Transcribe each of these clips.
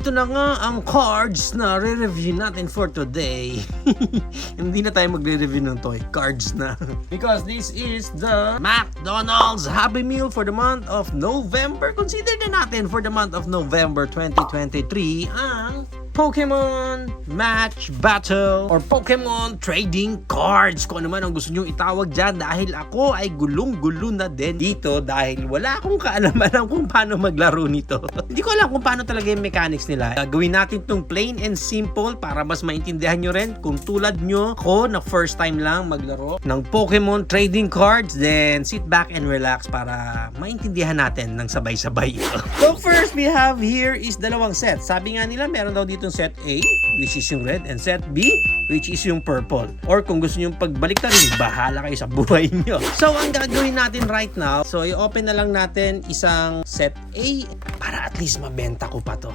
Ito na nga ang cards na re-review natin for today. Hindi na tayo magre-review ng toy. Cards na. Because this is the McDonald's Happy Meal for the month of November. Consider na natin for the month of November 2023 ang Pokemon Match Battle or Pokemon Trading Cards. Kung ano man ang gusto nyo itawag dyan, dahil ako ay gulong-gulo na din dito dahil wala akong kaalaman kung paano maglaro nito. Hindi ko alam kung paano talaga yung mechanics nila. Gawin natin itong plain and simple para mas maintindihan nyo rin kung tulad nyo ako na first time lang maglaro ng Pokemon Trading Cards. Then sit back and relax para maintindihan natin ng sabay-sabay ito. So first we have here is dalawang set. Sabi nga nila meron daw dito set A, which is yung red, and set B, which is yung purple. Or kung gusto nyo pagbalik na rin, bahala kayo sa buhay nyo. So, ang gagawin natin right now, so i-open na lang natin isang set A para at least mabenta ko pa to.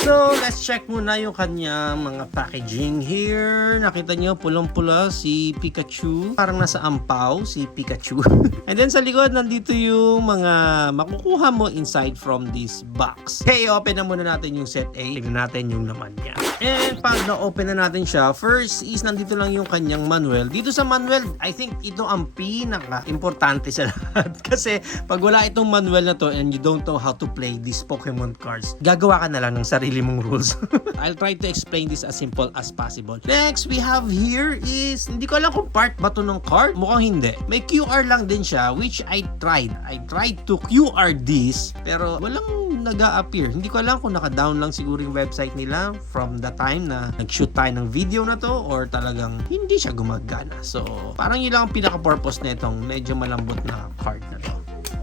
So, let's check muna yung kanya mga packaging here. Nakita nyo, pulang-pula si Pikachu. Parang nasa ampaw si Pikachu. And then sa likod, nandito yung mga makukuha mo inside from this box. Okay, open na muna natin yung set A. Tignan natin yung laman niya. And pag na-open na natin siya, first is nandito lang yung kanyang manual. Dito sa manual, I think ito ang pinaka-importante sa lahat. Kasi pag wala itong manual na to and you don't know how to play these Pokemon cards, gagawa ka na lang ng sarili mong rules. I'll try to explain this as simple as possible. Next, we have here is, hindi ko alam kung part ba to ng card. Mukhang hindi. May QR lang din siya, which I tried. I tried to QR this, pero walang nag-a-appear. Hindi ko alam kung naka-down lang siguro yung website nila from the time na nag-shoot tayo ng video na to or talagang hindi siya gumagana. So, parang yun lang ang pinaka-purpose na itong medyo malambot na card na to.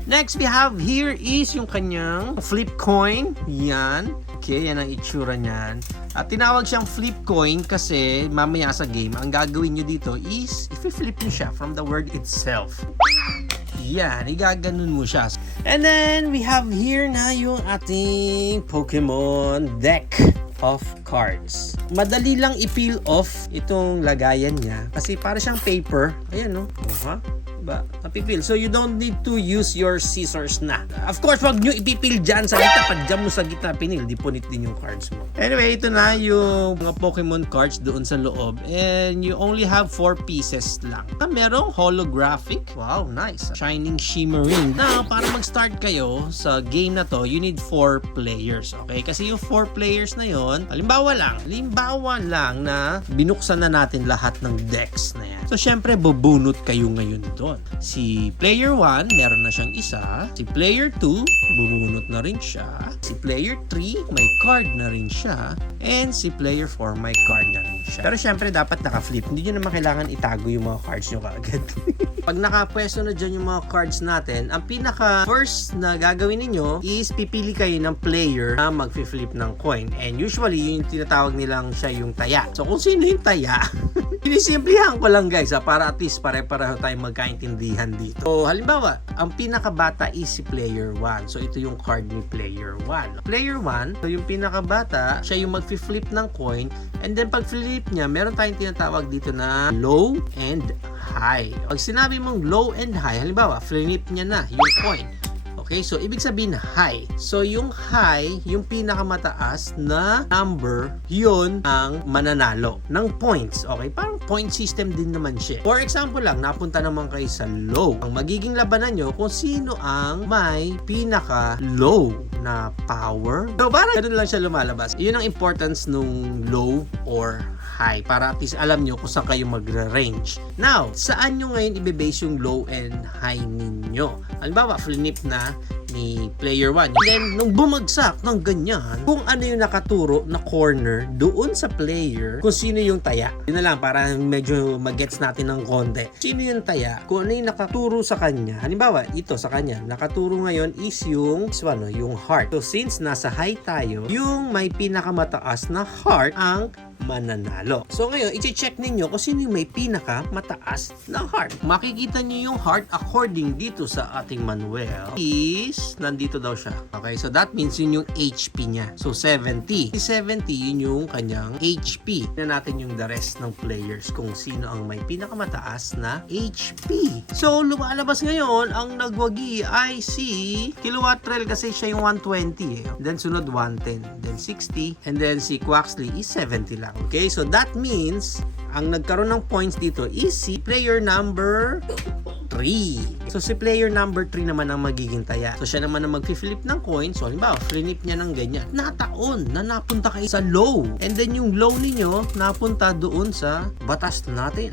Next, we have here is yung kanyang flip coin. Yan. Okay, yan ang itsura niyan. At tinawag siyang flip coin kasi mamaya sa game, ang gagawin nyo dito is i-flip nyo siya from the word itself. Yan, igaganon mo siya. And then, we have here na yung ating Pokemon deck of cards. Madali lang i-peel off itong lagayan niya kasi para siyang paper. Ayan, no? Diba? Napipil. So, you don't need to use your scissors na. Of course, wag nyo ipipil dyan sa gitna. Pag dyan mo sa gitna pinil, di punit din yung cards mo. Anyway, ito na yung mga Pokemon cards doon sa loob. And you only have 4 pieces lang. Merong holographic. Wow, nice. Shining, shimmering. Now, para mag-start kayo sa game na to, you need 4 players. Okay? Kasi yung 4 players na yon, halimbawa lang na binuksan na natin lahat ng decks na yan. So, syempre, bubunot kayo ngayon doon. Si player 1, meron na siyang isa. Si player 2, bubunot na rin siya. Si player 3, may card na rin siya. And si player 4, may card na rin siya. Pero syempre, dapat naka-flip. Hindi nyo naman kailangan itago yung mga cards nyo kaagad. Pag nakapwesto na dyan yung mga cards natin, ang pinaka-first na gagawin ninyo is pipili kayo ng player na mag-flip ng coin. And usually, yung tinatawag nilang siya yung taya. So, kung sino yung taya, sinisimplihan ko lang guys para at least pare-pareho tayong magkaintindihan dito. So, halimbawa, ang pinakabata is si player 1. So, ito yung card ni player 1. Player 1, so yung pinakabata, siya yung mag-flip ng coin. And then, pag flip niya, meron tayong tinatawag dito na low and high. Pag sinabi mong low and high, halimbawa, flip niya na yung coin. Okay, so ibig sabihin high. So yung high, yung pinakamataas na number, yun ang mananalo ng points. Okay, parang point system din naman siya. For example lang, napunta naman kayo sa low. Ang magiging labanan nyo kung sino ang may pinaka-low na power. So parang ganun lang siya lumalabas. Yun ang importance nung low or high para at least alam nyo kung saan kayo magre-range. Now, saan nyo ngayon i-base yung low and high ninyo? Halimbawa, flip na ni player 1. Then, nung bumagsak ng ganyan, kung ano yung nakaturo na corner doon sa player, kung sino yung taya. Yun na lang, para medyo mag-gets natin ng konti. Sino yung taya? Kung ano yung nakaturo sa kanya. Halimbawa, ito sa kanya. Nakaturo ngayon is yung heart. So, since nasa high tayo, yung may pinakamataas na heart ang mananalo. So ngayon, i-check ninyo kung sino yung may pinaka mataas na heart. Makikita nyo yung heart according dito sa ating manual is nandito daw siya. Okay, so that means yun yung HP niya. So 70. 70 yun yung kanyang HP. Na natin yung the rest ng players kung sino ang may pinakamataas na HP. So lumalabas ngayon ang nagwagi ay si Kilowattrel kasi siya yung 120 eh. Then sunod 110, then 60, and then si Quaxley is 70 lang. Okay, so that means ang nagkaroon ng points dito is si player number 3. So si player number 3 naman ang magiging taya. So siya naman ang mag-flip ng coin. So halimbawa, flip niya ng ganyan. Nataon na napunta kayo sa low. And then yung low ninyo napunta doon sa batas natin.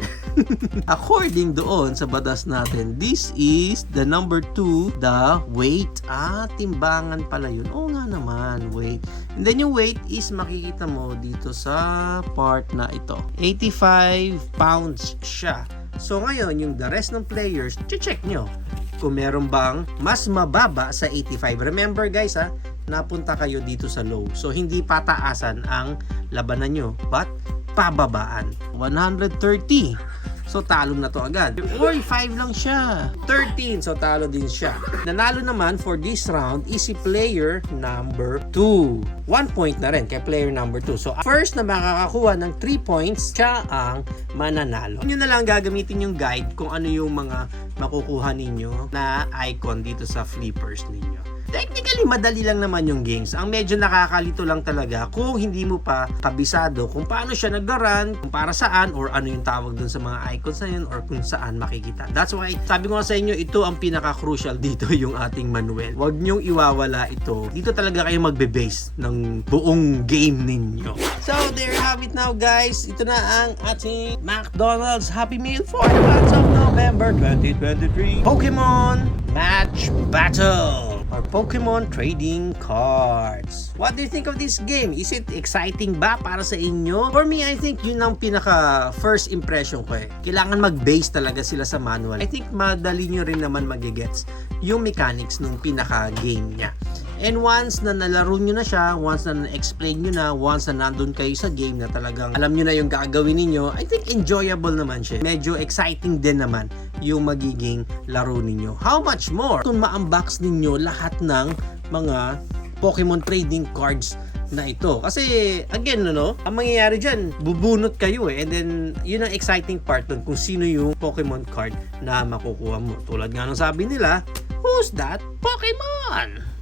According doon sa batas natin, this is the number 2, the weight. Timbangan pala yun. Oo nga naman, weight. And then yung weight is makikita mo dito sa part na ito. 85 pounds siya. So ngayon, yung the rest ng players, check nyo kung meron bang mas mababa sa 85. Remember guys napunta kayo dito sa low. So hindi pataasan ang labanan nyo, but pababaan. 130. So talo na to agad. Oy, 5 lang siya. 13. So talo din siya. Nanalo naman for this round is si player number 2. 1 point na rin kay player number 2. So first na makakakuha ng 3 points, siya ang mananalo. Inyo na lang gagamitin yung guide kung ano yung mga makukuha ninyo na icon dito sa flippers ninyo. Technically, madali lang naman yung games. Ang medyo nakakalito lang talaga kung hindi mo pa kabisado kung paano siya nag-run, kung para saan, or ano yung tawag dun sa mga icons na yun, or kung saan makikita. That's why, sabi ko nga sa inyo, ito ang pinaka-crucial dito, yung ating manual. Huwag nyong iwawala ito. Dito talaga kayo magbe-base ng buong game ninyo. So, there you have it now, guys. Ito na ang ating McDonald's Happy Meal for the month of November 2023. Pokemon Match Battle or Pokemon Trading Cards. What do you think of this game? Is it exciting ba para sa inyo? For me, I think yun ang pinaka first impression ko eh. Kailangan mag-base talaga sila sa manual. I think madali nyo rin naman magigets yung mechanics nung pinaka game niya. And once na nalaro nyo na siya, once na na-explain nyo na, once na nandun kayo sa game na talagang alam nyo na yung gagawin ninyo, I think enjoyable naman siya. Medyo exciting din naman yung magiging laro ninyo. How much more kung ma-unbox ninyo lahat ng mga Pokemon trading cards na ito. Kasi, again, ang mangyayari dyan, bubunot kayo eh. And then, yun ang exciting part dun kung sino yung Pokemon card na makukuha mo. Tulad nga ng sabi nila, who's that Pokemon?